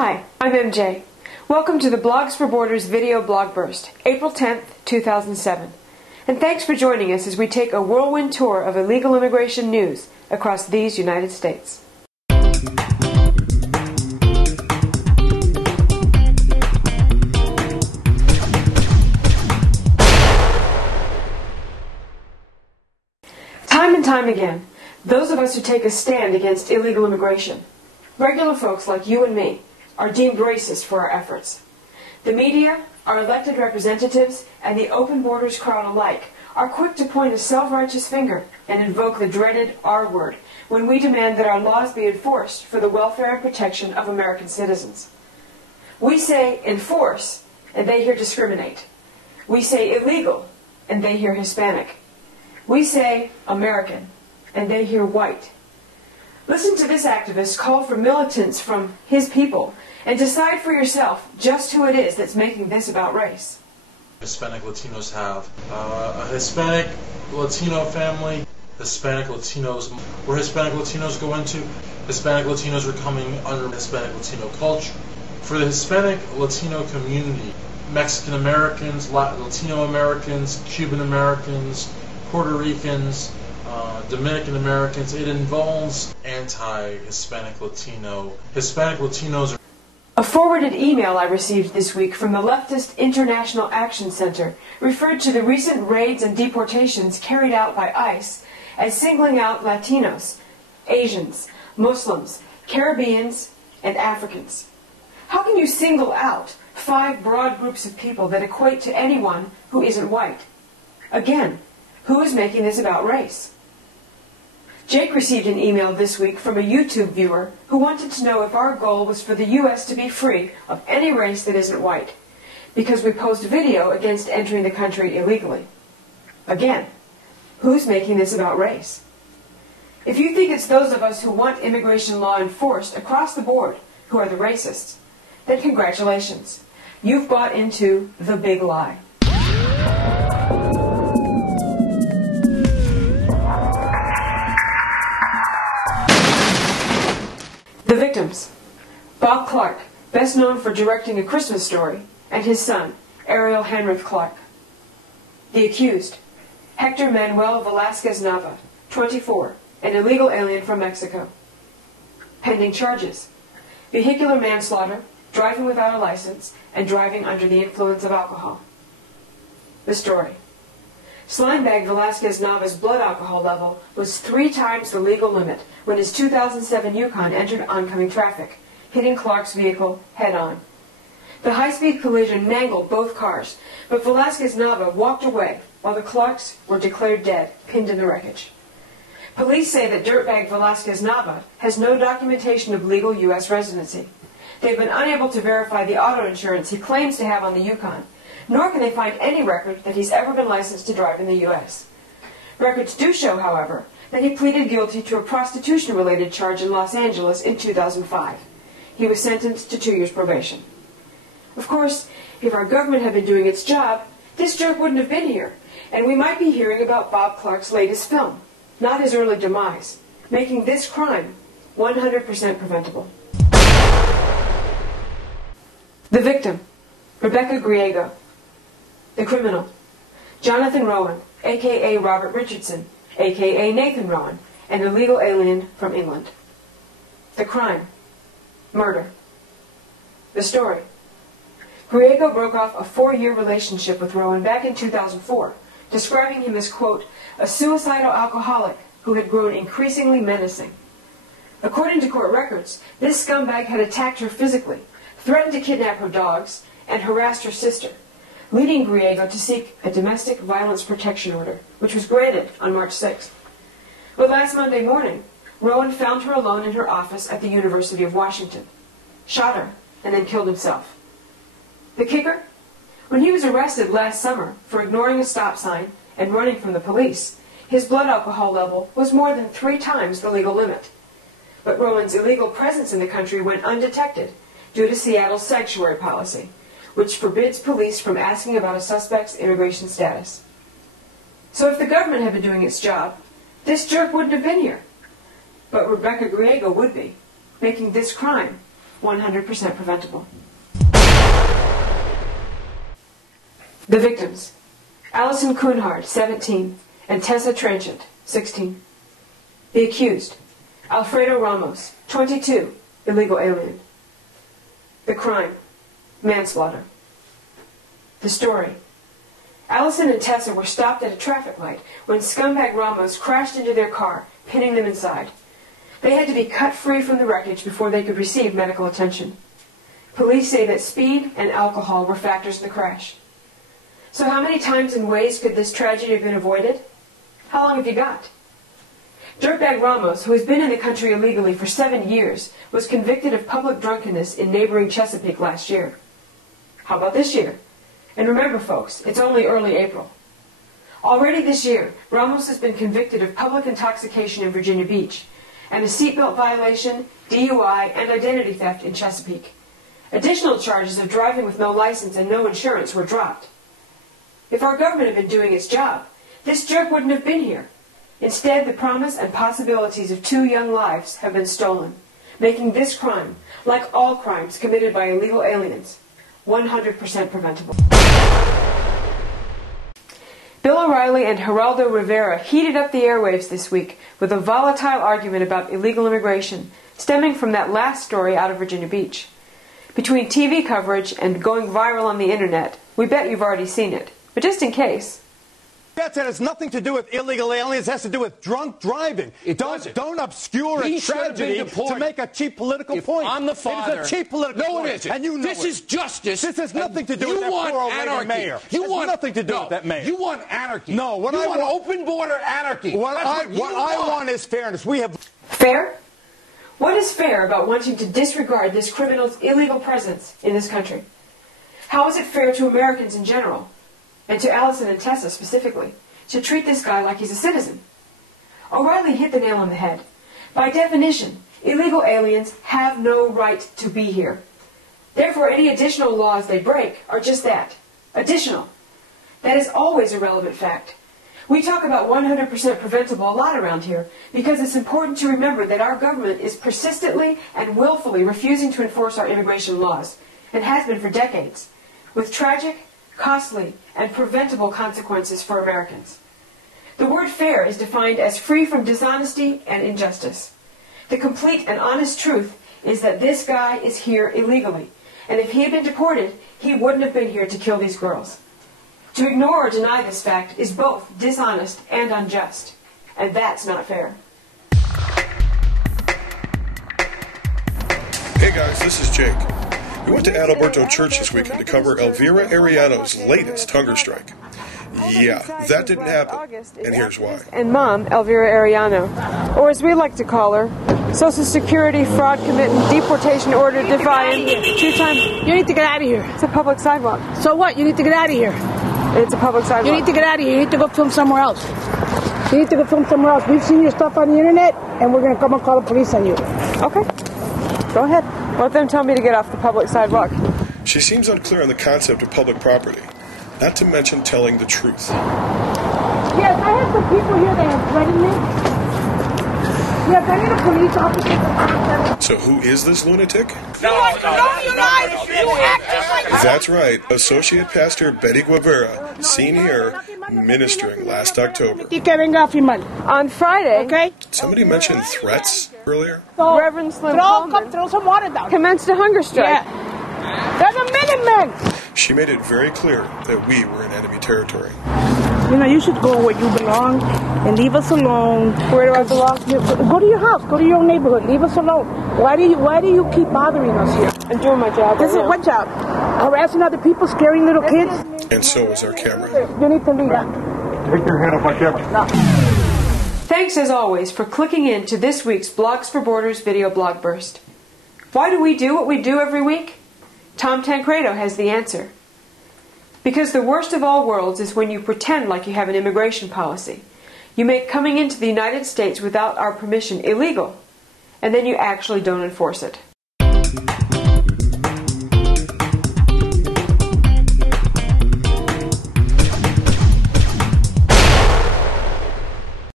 Hi, I'm MJ. Welcome to the Blogs for Borders video Blogburst, April 10th, 2007. And thanks for joining us as we take a whirlwind tour of illegal immigration news across these United States. Time and time again, those of us who take a stand against illegal immigration, regular folks like you and me, are deemed racist for our efforts. The media, our elected representatives, and the open borders crowd alike are quick to point a self-righteous finger and invoke the dreaded R word when we demand that our laws be enforced for the welfare and protection of American citizens. We say enforce, and they hear discriminate. We say illegal, and they hear Hispanic. We say American, and they hear white. Listen to this activist call for militants from his people and decide for yourself just who it is that's making this about race. Hispanic Latinos have a Hispanic Latino family. Hispanic Latinos, where Hispanic Latinos go into, Hispanic Latinos are coming under Hispanic Latino culture. For the Hispanic Latino community, Mexican Americans, Latino Americans, Cuban Americans, Puerto Ricans, Dominican Americans, it involves anti-Hispanic Latino. Hispanic Latinos are... A forwarded email I received this week from the leftist International Action Center referred to the recent raids and deportations carried out by ICE as singling out Latinos, Asians, Muslims, Caribbeans, and Africans. How can you single out 5 broad groups of people that equate to anyone who isn't white? Again, who is making this about race? Jake received an email this week from a YouTube viewer who wanted to know if our goal was for the U.S. to be free of any race that isn't white, because we post video against entering the country illegally. Again, who's making this about race? If you think it's those of us who want immigration law enforced across the board who are the racists, then congratulations. You've bought into the big lie. The victims: Bob Clark, best known for directing A Christmas Story, and his son, Ariel Hanrith Clark. The accused: Hector Manuel Velasquez Nava, 24, an illegal alien from Mexico. Pending charges: vehicular manslaughter, driving without a license, and driving under the influence of alcohol. The story: Slimebag Velasquez Nava's blood alcohol level was 3 times the legal limit when his 2007 Yukon entered oncoming traffic, hitting Clark's vehicle head-on. The high-speed collision mangled both cars, but Velasquez Nava walked away while the Clarks were declared dead, pinned in the wreckage. Police say that dirtbag Velasquez Nava has no documentation of legal U.S. residency. They've been unable to verify the auto insurance he claims to have on the Yukon, nor can they find any record that he's ever been licensed to drive in the U.S. Records do show, however, that he pleaded guilty to a prostitution-related charge in Los Angeles in 2005. He was sentenced to 2 years probation. Of course, if our government had been doing its job, this jerk wouldn't have been here, and we might be hearing about Bob Clark's latest film, not his early demise, making this crime 100% preventable. The victim: Rebecca Griego. The criminal: Jonathan Rowan, a.k.a. Robert Richardson, a.k.a. Nathan Rowan, an illegal alien from England. The crime: murder. The story: Griego broke off a 4-year relationship with Rowan back in 2004, describing him as, quote, a suicidal alcoholic who had grown increasingly menacing. According to court records, this scumbag had attacked her physically, threatened to kidnap her dogs, and harassed her sister, leading Griego to seek a domestic violence protection order, which was granted on March 6th. But last Monday morning, Rowan found her alone in her office at the University of Washington, shot her, and then killed himself. The kicker? When he was arrested last summer for ignoring a stop sign and running from the police, his blood alcohol level was more than 3 times the legal limit. But Rowan's illegal presence in the country went undetected due to Seattle's sanctuary policy, which forbids police from asking about a suspect's immigration status. So if the government had been doing its job, this jerk wouldn't have been here. But Rebecca Griego would be, making this crime 100% preventable. The victims: Allison Kuhnhard, 17, and Tessa Tranchant, 16. The accused: Alfredo Ramos, 22, illegal alien. The crime: manslaughter. The story: Allison and Tessa were stopped at a traffic light when scumbag Ramos crashed into their car, pinning them inside. They had to be cut free from the wreckage before they could receive medical attention. Police say that speed and alcohol were factors in the crash. So how many times and ways could this tragedy have been avoided? How long have you got? Dirtbag Ramos, who has been in the country illegally for 7 years, was convicted of public drunkenness in neighboring Chesapeake last year. How about this year? And remember, folks, it's only early April. Already this year, Ramos has been convicted of public intoxication in Virginia Beach, and a seatbelt violation, DUI, and identity theft in Chesapeake. Additional charges of driving with no license and no insurance were dropped. If our government had been doing its job, this jerk wouldn't have been here. Instead, the promise and possibilities of 2 young lives have been stolen, making this crime, like all crimes committed by illegal aliens, 100% preventable. Bill O'Reilly and Geraldo Rivera heated up the airwaves this week with a volatile argument about illegal immigration, stemming from that last story out of Virginia Beach. Between TV coverage and going viral on the internet, we bet you've already seen it. But just in case. That has nothing to do with illegal aliens. It has to do with drunk driving. Don't obscure a tragedy to make a cheap political point. I'm the father. It is a cheap political point. No, it isn't. And you know this is justice. This has nothing to do with that poor old lady mayor. You want nothing to do with that mayor. You want anarchy. No, what you I want open border anarchy. What I want is fairness. We have fair. What is fair about wanting to disregard this criminal's illegal presence in this country? How is it fair to Americans in general, and to Allison and Tessa specifically, to treat this guy like he's a citizen? O'Reilly hit the nail on the head. By definition, illegal aliens have no right to be here. Therefore, any additional laws they break are just that, additional. That is always a relevant fact. We talk about 100% preventable a lot around here because it's important to remember that our government is persistently and willfully refusing to enforce our immigration laws, and has been for decades, with tragic, costly, and preventable consequences for Americans. The word fair is defined as free from dishonesty and injustice. The complete and honest truth is that this guy is here illegally, and if he had been deported, he wouldn't have been here to kill these girls. To ignore or deny this fact is both dishonest and unjust, and that's not fair. Hey guys, this is Jake. We went to Adalberto Church this weekend to cover Elvira Arellano's latest hunger strike. Yeah, that didn't happen, and here's why. And Mom, Elvira Arellano, or as we like to call her, Social Security fraud committing, deportation order defying, 2 times. You need to get out of here. It's a public sidewalk. So what? You need to get out of here. It's a public sidewalk. You need to get out of here. You need to go film somewhere else. You need to go film somewhere else. We've seen your stuff on the internet, and we're going to come and call the police on you. Okay. Go ahead. Let them tell me to get off the public sidewalk. She seems unclear on the concept of public property, not to mention telling the truth. Yes, I have some people here that have threatened me. Yes, I need a police officer. So who is this lunatic? No, you lied. You acted like That's right, Associate Pastor Betty Guevara, seen here, ministering last October. On Friday, okay? Somebody mentioned threats earlier? So, Reverend Slim Coleman throw some water down. commenced a hunger strike. Yeah. There's a Minutemen. She made it very clear that we were in enemy territory. You know, you should go where you belong and leave us alone. Where do I belong? Go to your house. Go to your own neighborhood. Leave us alone. Why do you keep bothering us here? I'm doing my job. This is what job? Harassing other people, scaring little kids? And so is our camera. You need to leave. Take your hand off my camera. No. Thanks as always for clicking in to this week's Blogs for Borders video Blogburst. Why do we do what we do every week? Tom Tancredo has the answer. Because the worst of all worlds is when you pretend like you have an immigration policy. You make coming into the United States without our permission illegal, and then you actually don't enforce it.